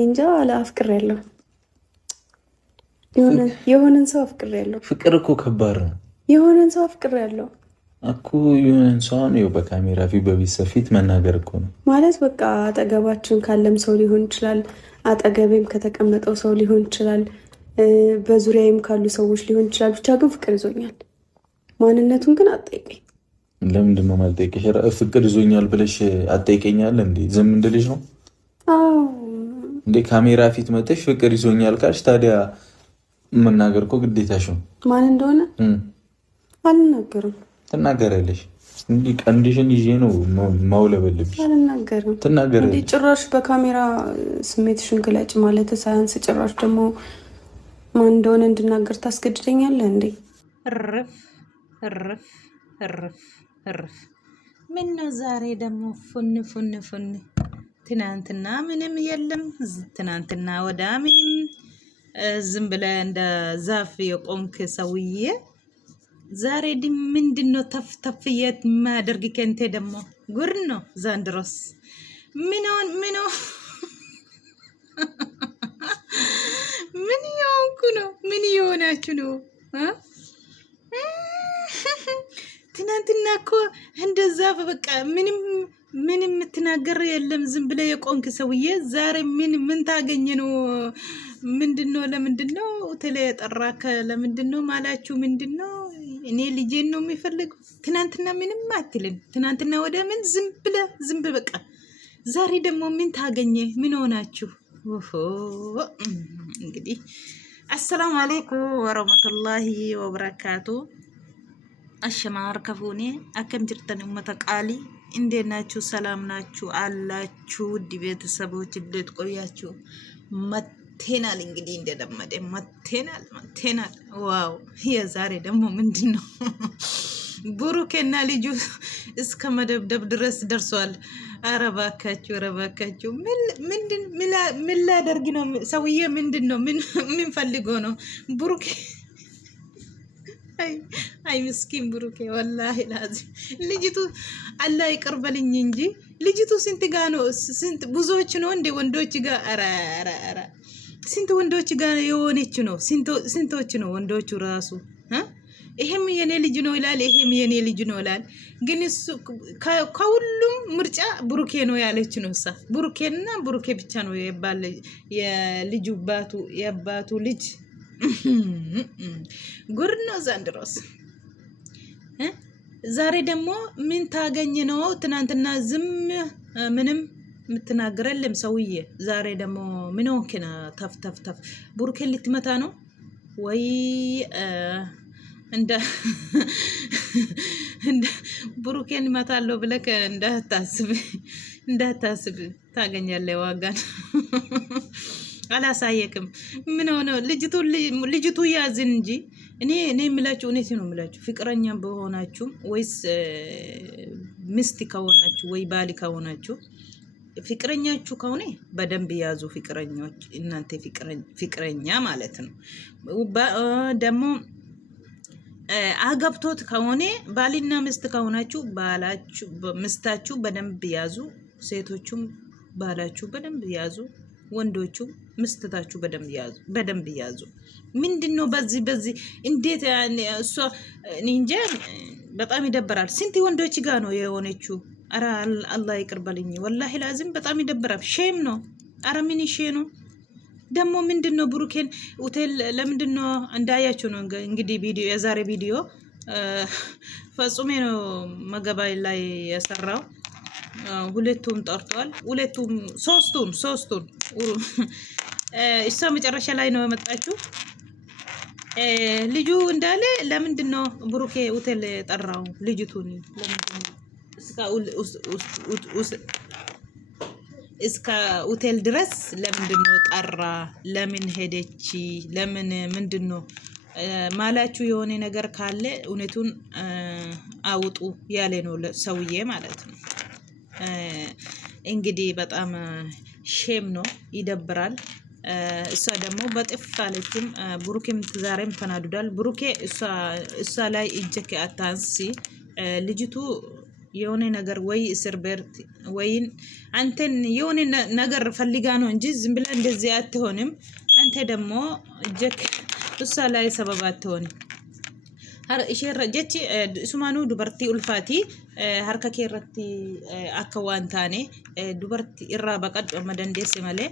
እንጃ አፍቅሬያለሁ። የሆነን ሰው አፍቅሬያለሁ። ፍቅር እኮ ከባድ ነው። የሆነን ሰው አፍቅሬያለሁ እኮ የሆነን ሰው ነው በካሜራ ፊት በቤተሰብ ፊት መናገር እኮ ነው ማለት። በቃ አጠገባችን ካለም ሰው ሊሆን ይችላል፣ አጠገቤም ከተቀመጠው ሰው ሊሆን ይችላል፣ በዙሪያዬም ካሉ ሰዎች ሊሆን ይችላል። ብቻ ግን ፍቅር ይዞኛል። ማንነቱን ግን አትጠይቀኝ። ለምንድን ነው የማልጠይቅሽ? ፍቅር ይዞኛል ብለሽ አትጠይቀኛል እንዴ? ዝም እንድልሽ ነው እንዴ? ካሜራ ፊት መጥተሽ ፍቅር ይዞኛል ካልሽ ታዲያ መናገር እኮ ግዴታሽ ነው። ማን እንደሆነ አልናገርም። ትናገሪያለሽ። እንዲህ ቀንዲሽን ይዤ ነው ማውለበልብሽ። አልናገርም። ትናገሪያለሽ። ጭራሽ በካሜራ ስሜትሽን ግለጭ ማለት ሳያንስ ጭራሽ ደግሞ ማን እንደሆነ እንድናገር ታስገድደኛለህ እንዴ? እርፍ እርፍ እርፍ እርፍ። ምን ነው ዛሬ ደግሞ ፉን ፉን ፉን? ትናንትና ምንም የለም፣ ትናንትና ወዳ ምንም ዝም ብለህ እንደ ዛፍ የቆምክ ሰውዬ ዛሬ ምንድን ነው ተፍ ተፍ የማያደርግ? ከንቴ ደግሞ ጉር ነው ዛንድሮስ። ምን የሆንኩ ነው? ምን የሆናችሁ ነው? ትናንትና እኮ እንደዛ በቃ ምንም የምትናገር የለም። ዝም ብለ የቆንክ ሰውዬ ዛሬ ምን ታገኘ ነው? ምንድነው? ለምንድነው ሆቴል የጠራከ? ለምንድነው ማላችሁ? ምንድነው? እኔ ልጄን ነው የሚፈልገው። ትናንትና ምንም አትልም። ትናንትና ወደ ምን ዝም በቃ። ዛሬ ደግሞ ምን ታገኘ? ምን ሆናችሁ? እንግዲህ አሰላሙ አለይኩም ወረህመቱላሂ ወበረካቱ። አሸማር ከፉኔ አከም ጅርተን ኡመተ ቃሊ እንዴት ናችሁ? ሰላም ናችሁ አላችሁ? ውድ ቤተሰቦች እንዴት ቆያችሁ? መቴናል እንግዲህ እንደለመደ መቴናል። ዋው! የዛሬ ደግሞ ምንድን ነው? ብሩኬና ልጁ እስከ መደብደብ ድረስ ደርሷል። ኧረ እባካችሁ ምን ላደርግ ነው? ሰውዬ ምንድን ነው? ምን ፈልጎ ነው ብሩኬ? አይ ምስኪን ብሩኬ ወላሂ ላዚም ልጅቱ አላህ ይቅር በልኝ እንጂ ልጅቱ ስንት ጋ ነው? ስንት ብዙዎች ነው እንደ ወንዶች ጋር ኧረ ስንት ወንዶች ጋር የሆነች ነው? ስንቶች ነው ወንዶቹ ራሱ ይሄም የኔ ልጅ ነው ይላል፣ ይሄም የኔ ልጅ ነው ይላል። ግን እሱ ከሁሉም ምርጫ ብሩኬ ነው ያለች ነው። እሷ ብሩኬና ብሩኬ ብቻ ነው የልጁ የአባቱ ልጅ ጉር ነው ዛንድሮስ። ዛሬ ደግሞ ምን ታገኝ ነው? ትናንትና ዝም ምንም የምትናገር የለም ሰውዬ። ዛሬ ደግሞ ምን ሆንክና? ተፍ ብሩኬን ልትመታ ነው ወይ? እንደ ብሩኬን እመታለሁ ብለህ እንዳታስብ ታገኛለህ ዋጋን። አላሳየክም። ምን ሆነ? ልጅቱ ያዝን እንጂ እኔ የምላችሁ እውነት ነው የምላችሁ። ፍቅረኛ በሆናችሁ ወይስ ሚስት ከሆናችሁ ወይ ባል ከሆናችሁ ፍቅረኛችሁ ከሆነ በደንብ ያዙ። ፍቅረኞች እናንተ ፍቅረኛ ማለት ነው። ደግሞ አገብቶት ከሆነ ባልና ሚስት ከሆናችሁ ሚስታችሁ በደንብ ያዙ። ሴቶቹም ባላችሁ በደንብ ያዙ። ወንዶቹም ሚስታችሁ በደንብ ያዙ። ምንድነው በዚህ እንዴት እሷ እንጃ በጣም ይደብራል። ስንት ወንዶች ጋር ነው የሆነችው? አረ አላህ ይቅር በልኝ ወላሂ ላዚም በጣም ይደብራል። ሼም ነው። አረ ምን ሼ ነው ደግሞ? ምንድነው ብሩኬን ሆቴል ለምንድነው እንዳያችሁ ነው እንግዲህ ቪዲዮ የዛሬ ቪዲዮ ፈጹሜ ነው መገባይ ላይ የሰራው። ሁለቱም ጠርቷል። ሶስቱን እሷ መጨረሻ ላይ ነው የመጣችው። ልጁ እንዳለ ለምንድነው ብሩኬ ሆቴል ጠራው ልጅቱን? እስከ ሆቴል ድረስ ለምንድነው ጠራ? ለምን ሄደች? ለምን ምንድነው ማላችሁ? የሆነ ነገር ካለ እውነቱን አውጡ ያለ ነው ሰውዬ ማለት ነው። እንግዲህ በጣም ሼም ነው፣ ይደብራል። እሷ ደግሞ በጥፍ አለችም። ብሩኬም ዛሬም ተናዱዳል። ብሩኬ እሷ ላይ እጅክ አታንሲ። ልጅቱ የሆነ ነገር ወይ እስር ቤት ወይን አንተን የሆነ ነገር ፈልጋ ነው እንጂ ዝም ብላ እንደዚህ አትሆንም። አንተ ደግሞ እጀክ እሷ ላይ ሰበብ አትሆንም። ishee jechi isumaanuu dubartii ulfaati harka kee irratti akka waan taane dubartii irraa baqadhu amma dandeesse malee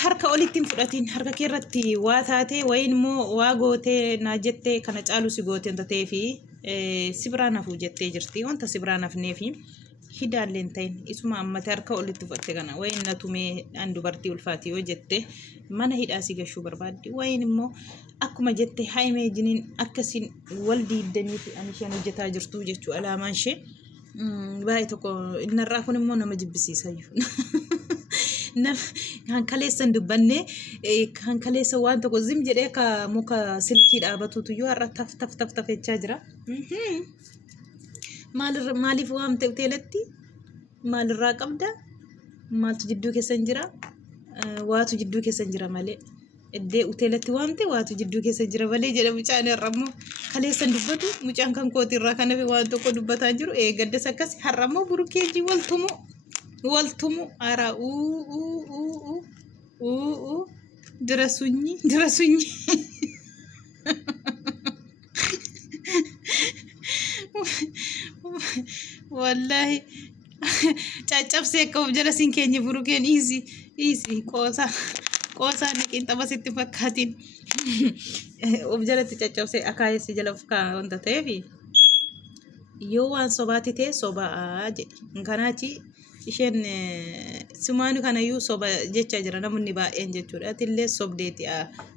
harka olitti hin fudhatiin harka kee irratti waa taate wayin immoo waa gootee naa jettee kana caalu si goote wanta ta'ee fi si biraan hafuu jettee jirti wanta si biraan hafnee fi hidaalleen ta'in isuma ammate harka olitti fudhatte kana wayin na tumee an dubartii ulfaati yoo jette mana hidhaa si gashuu barbaaddi wayin immoo akkuma jette haimee jiniin akkasiin wal diiddanii fi ani isheen hojjetaa jirtu jechuu alaamaan ishee baay'ee tokko innarraa kun immoo nama jibbisiisayyuu kan kaleessan dubbanne kan kaleessa waan tokko zim jedhee ka muka silkii dhaabatutu yoo har'a taf jechaa jira maaliif waamte uteelatti maalirraa qabda maaltu jidduu keessan jira waatu jidduu keessan jira malee iddee uteelatti waamte waatu jidduu keessan jira malee jedha mucaan har'ammoo kaleessan dubbatu mucaan kan kootiirraa kan hafe waan tokko dubbataa jiru gaddas akkas har'ammoo burukeejii waltumu ara ድረሱኝ ወላሂ ጫጨብሴ ከው ጀለሲን ከኝ ብሩኬን ኢዚ ቆሳ ንቂን ጠበሲት ፈካቲን ኦብጀለት ጫጨብሴ አካይስ ጀለፍካ ወንተ ተይፊ ዮዋን ሶባቲቴ ሶባ አጀ እንካናቺ isheen simaanu kanayyuu soba jecha jira namoonni baay'een jechuudha atillee sobdeeti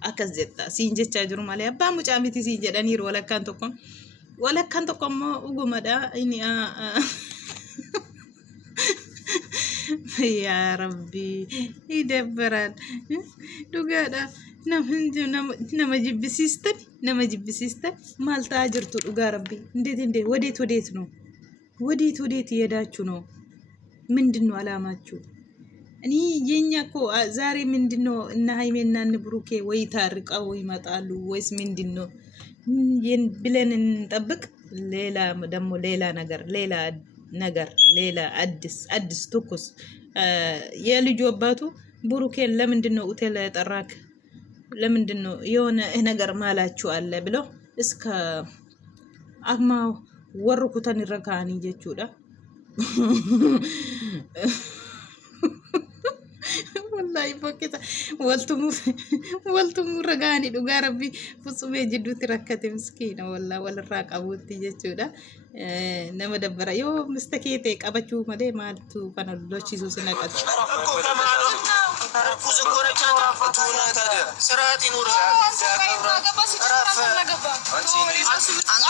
akkas jetta siin jecha jiru malee abbaa mucaa miti siin jedhaniiru walakkaan tokko immoo ugumadha inni yaa rabbi idabbaran dhugaadha nama jibbisiistan maal ta'aa jirtu dhugaa rabbi እንዴት ወዴት ነው ወዴት እየሄዳችሁ ነው ምንድነው አላማችሁ እኔ የኛ እኮ ዛሬ ምንድነው እና ሃይሜና እነ ብሩኬ ወይ ታርቀው ይመጣሉ ወይስ ምንድነው ብለን እንጠብቅ ሌላ ነገር አዲስ ትኩስ የልጁ አባቱ ብሩኬን ለምንድነው ሆቴል ጠራክ ለምንድነው የሆነ ነገር ማላችሁ አለ ብለው እስከ አግማ ወርኩተን ይረካኒ ጀቹዳ wallahi bokkita waltumu ragaani dhugaa rabbi futsumee jidduutti rakkate miskiina wallahi walirraa qabuutti jechuudha nama dabbara yoo mistakee ta'e qabachuu malee maaltu kana lochiisuu si naqatu ኩዝ ኮረቻ ታፈቱና ታዲያ ስርዓት ይኑር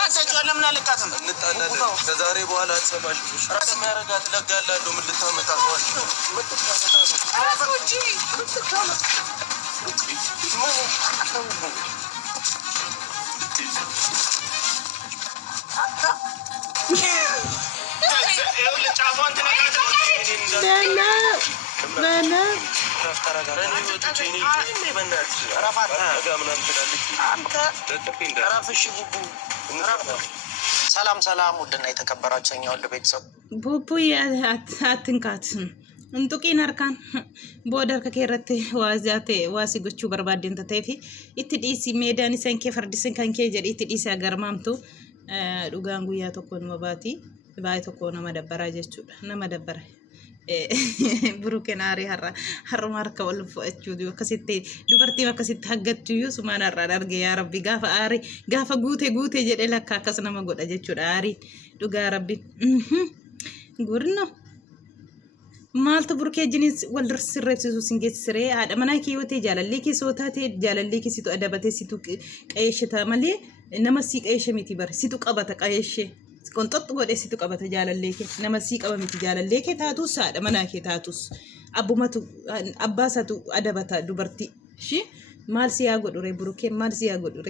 አንተ ጀለም ናልካተም እንጣላለን ከዛሬ በኋላ አትሰማልሽ ራስ የሚያረጋት ለጋላሉ ምን ልታመጣ ነው አራሶጂ Nana. ሰላም ውድና የተከበራችሁ የኛ ወልድ ቤተሰብ ቡቡይ አትንካት እንጡቂን አርካን ቦደር ከከረተ ዋዛቴ ዋሲ ጎቹ በርባዴን ተተፊ ኢትዲሲ ሜዳኒ ሰንኬ ፈርዲስን ከንኬ ጀዲ ኢትዲሲ አገርማምቱ ዱጋን ጉያ ተኮን መባቲ ባይ ተኮን መደበራ ጀቹ ነመደበራ ብሩኬን አሪ ሀራ ማርካ ወልፎ እቹ ዲዮ ከሲቴ ዱበርቲ ወከሲት ሀገቱ ዩ ሱማን አራ ዳርገ ያ ረቢ ጋፋ ጉቴ ጀደ ለካ ከስነ መጎዳ ጀቹ አሪ ዱጋ ረቢ ጉርኖ ማልተ ብሩኬ ጅኒስ ወልድርስ ረብሲሱ ሲንጌት ስሬ አደመናኪ ወቴ ጃለሌኪ ሶታቴ ጃለሌኪ ሲቱ አደበቴ ሲቱ ቀየሽታ ማለ ነመሲ ቀየሽ ሚቲ በር ሲቱ ቀበተ ቀየሽ ቆንጦጥ ወደ ሲቱ ቀበተ ጃለሌኪ ነመሲ ቀበሚቲ ጃለሌኪ ታቱስ አደመናኪ ታቱስ አቡመቱ አባሳቱ አደበታ ዱበርቲ እሺ ማልሲያ ጎዱሬ ብሩኬ ማልሲያ ጎዱሬ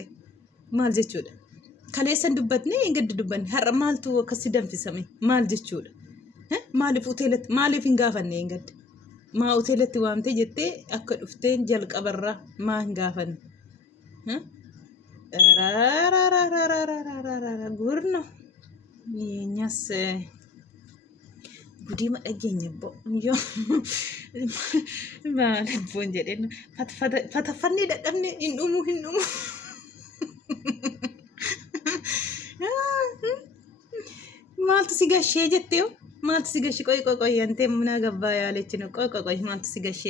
ማል ጀቹዳ ከሌሰን ዱበትኔ እንግድ ዱበን ሀረ ማልቱ ከሲደም ፍሰሜ ማል ጀቹዳ ማሊፍ ሆቴለት ማሊፍ እንጋፈን እንግድ ማ ሆቴለት ዋምቴ ጀቴ አከ ዱፍቴን ጀልቀበራ ማ እንጋፈን ጉር ነው የኛስ ጉዲ መደገኘቦ ዮ ማለት ወንጀል ፈተፈኒ ደቀኔ እንዱሙ ማልት ሲጋሽ ጀቴው ማልት ሲጋሽ ቆይ አንተ ምን አገባ ያለች ነው። ቆይ ማልት ሲጋሽ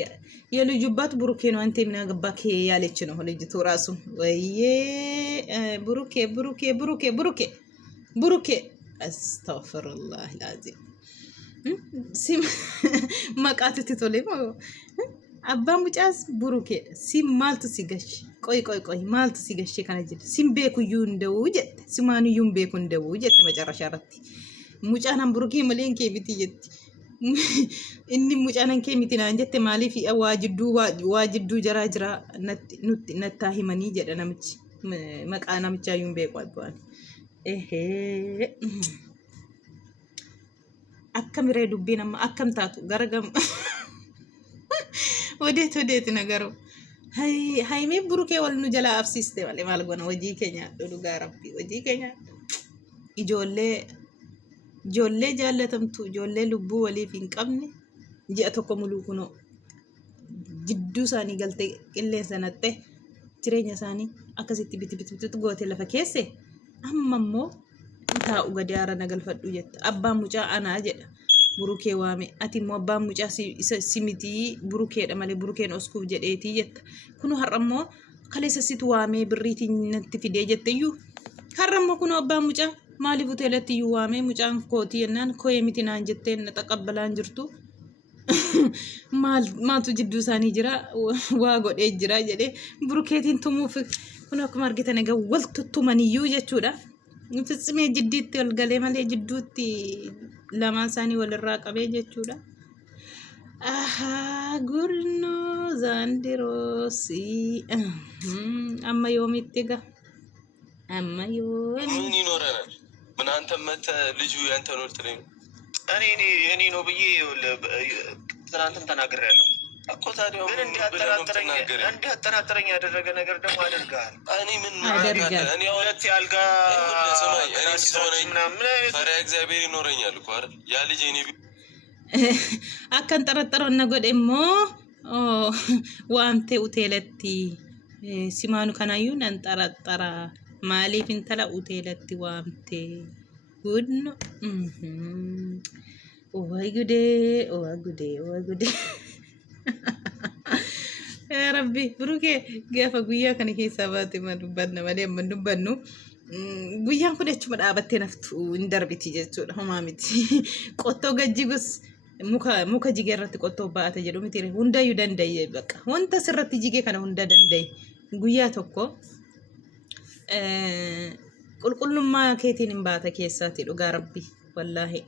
የልጁባት ብሩኬ ነው። አንተ ምን አገባ ያለች ነው ልጅቱ ራሱ። ወይዬ ብሩኬ አስተግፊሩላህ ላዚም ሲም መቃት ትቶሌማ አባ ሙጫስ ብሩኬ ሲም ማልት ሲጋሽ ቆይ ማልት ሲጋሽ ከነጅል ሲም ቤኩዩ እንደው ጀት ሲማንዩም ቤኩ እንደው ጀት መጨረሻ ረቲ ሙጫናን ብሩኬ መሌን ኬሚቲ ጀት inni mucaanan kee miti naan jette maaliif waajidduu jira nattaa himanii jedha namichi maqaa namichaa yuun beeku abbaan akkam iree dubbiin amma akkam taatu garagam odeet nagaru haimee burukee wal nu jala absiiste malee maal gona hojii keenya dhugaa rabbii hojii keenya ijoollee jaallatamtu ijoollee lubbuu waliif hin qabne ji'a tokko muluu kunoo jidduu isaanii galtee qilleensa naxxee jireenya isaanii akkasitti biti gootee lafa keesse amma immoo taa'u gadi aara nagalfadhu jetta abbaan mucaa anaa jedha burukee waame ati immoo abbaan mucaa simitii burukeedha malee burukeen oskuuf jedheetii jetta kunu har'a immoo kaleessa situ waamee birriitiin natti fidee jetteyyuu har'a immoo kunu abbaan mucaa maaliif hoteelatti iyyuu waamee mucaan kootii jennaan koyee miti naan jetteen na xaqabbalaan jirtu maaltu jidduu isaanii jira waa godhee jira jedhee burukeetiin tumuuf kun akkuma argitan egaa waltu tumaniyyuu jechuudha. Fitsimee jiddiitti ol galee malee jidduutti lamaan isaanii walirraa qabee jechuudha. Gurnoo zaandiroosi amma yoomitti egaa amma yoo ምን ይኖረናል? ምን አንተ መተ ልጁ ያንተ ነው ልትለኝ? እኔ ነው ብዬ ትናንትም ተናግሬያለሁ እኮ። ታዲያ ግን እንዲያጠራጥረኝ ያደረገ ነገር ደግሞ አደርጋል። እኔ ምን አደርጋለሁ? እኔ ሁለት ያልጋ ፈሪሃ እግዚአብሔር ይኖረኛል እኮ አይደል? ያ ልጅ እኔ አከን ጠረጠረው እና ጎዴሞ ዋምቴ ኡቴለቲ ሲማኑ ከናዩን እንጠረጠራ maaliif intala uteelatti waamte gudno way gude ya rabbi buruke gaafa guyyaa kana keessaa baate ma dubbanna malee amma dubbannu guyyaan kun achuma dhaabattee naftu hin darbiti jechuudha homaa miti qottoo gajjibus muka jigee irratti qottoo baata jedhu miti hundayyuu danda'e bakka wanta sirratti jigee kana hunda danda'e guyyaa tokko qulqullummaa keetiin hin baata keessaati dhugaa rabbi wallaahi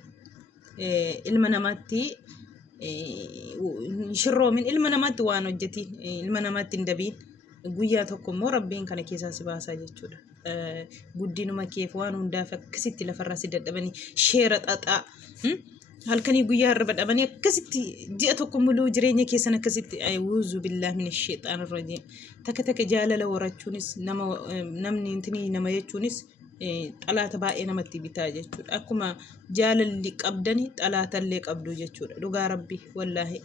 ilma namaatti shirroomin ilma namaatti waan hojjetiin ilma namaatti hin dabiin guyyaa tokko immoo rabbiin kana keessaa si baasaa jechuudha. Guddinuma keef waan hundaaf akkasitti lafarraa si dadhabanii sheera xaxaa halkanii guyyaa irra badhamanii akkasitti ji'a tokko muluu jireenya keessan akkasitti wuuzu billahi min sheexaan irrajiim takka jaalala horachuunis namni intini nama jechuunis xalaata baay'ee namatti bitaa jechuudha. Akkuma jaalalli qabdani xalaatallee qabdu jechuudha. Dhugaa rabbi wallaahi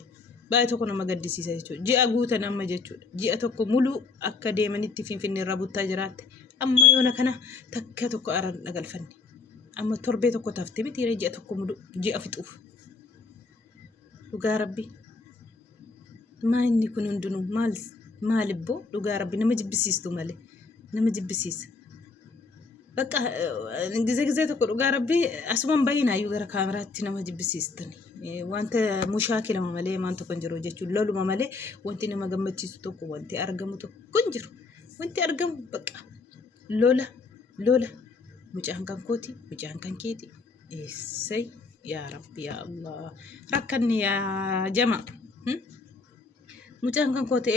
baay'ee tokko nama gaddisiisa jechuudha. Ji'a guuta nama jechuudha. Ji'a tokko muluu akka deemanitti finfinnee irraa buttaa jiraatte amma yoona kana takka tokko ara nagalfanne. amma torbee tokko taftee miti ji'a tokko mudu ji'a fixuuf dhugaa rabbi maanni kun hundinuu maalibboo dhugaa rabbi nama jibbisiistu malee nama jibbisiisa bakka ጊዜ tokko dhugaa rabbi asumaan baay'inaayyuu gara kaameraatti nama jibbisiistani wanta mushaakilama malee maan tokko hin jiru jechuun loluma malee wanti nama gammachiisu tokko wanti argamu tokko hin jiru wanti argamu bakka lola mucaan kan kooti mucaan kan keeti essay yaa rabbi yaa allah rakkanni yaa jama mucaan kan kooti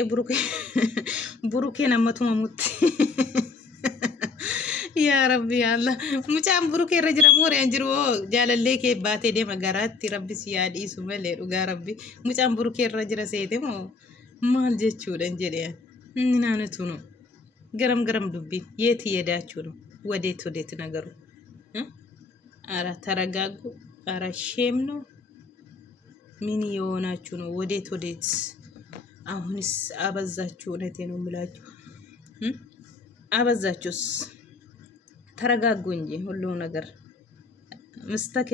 burukee namatuma mutti yaa rabbi yaa allah mucaan burukee irra jira mooree hin jiru jaalallee kee baatee deema garaatti rabbi si yaadhiisu malee dhugaa rabbi mucaan burukee irra jira seete moo maal jechuudha hin jedhee inni naanatu no garam dubbiin yeeti yedaachuu no ወዴት ነገሩ አረ ተረጋጉ። አረ ሼም ነው። ምን የሆናችሁ ነው? ወዴት? አሁንስ አበዛችሁ። እውነቴ ነው የምላችሁ አበዛችሁስ። ተረጋጉ እንጂ ሁሉ ነገር ምስተክ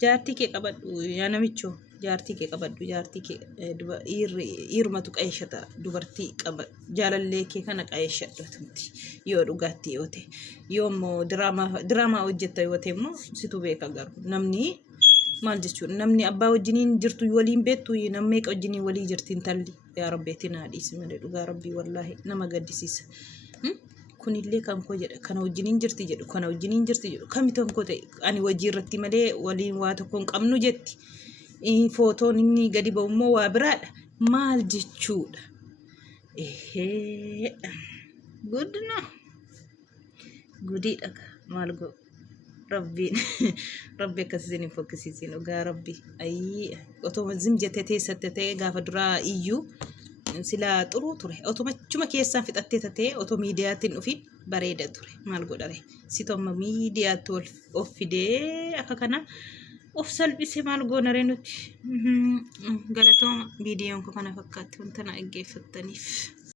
ጃርቲ ኬ ቀበዱ ያነምቾ ጃርቲ ኬ ቀበዱ ጃርቲ ኬ ኢርመቱ ቀየሸታ ዱበርቲ ቀበ ጃለሌ ኬ ከነ ቀየሸዶትምቲ ዮ ዱጋቲ ዮቴ ዮሞ ድራማ ወጀተ ዮቴ ሞ ሲቱ ቤካ ጋር ነምኒ ማል ጀቹ ነምኒ አባ ወጅኒን ጅርቱ ወሊን ቤቱ ነሜ ቀጅኒ ወሊ ጅርቲን ተሊ ያ ረቤቲና ዲስ መደ ዱጋ ረቢ ወላሂ ነመገዲሲስ kunillee kan koo jedha kana wajjiniin jirti jedhu kana wajjiniin jirti jedhu kamiton koo ta'e ani wajjii irratti malee waliin waa tokko hin qabnu jetti. Footoon inni gadi ba'u immoo waa biraadha. Maal jechuudha? Gudna gudiidha maal go rabbiin rabbi akkasiin hin fokkisiisin dhugaa rabbi ayyi otoo zim jettee teessatti ta'e gaafa duraa iyyuu sila ጥሩ ture otomachuma keessaan fixattee tatee oto miidiyaatiin dhufin bareeda ture maal godhare sitomma miidiyaatti of fidee akka kana of salphise maal goonare nuti galatooma viidiyoon ko kana fakkaatti wanta na dhaggeeffattaniif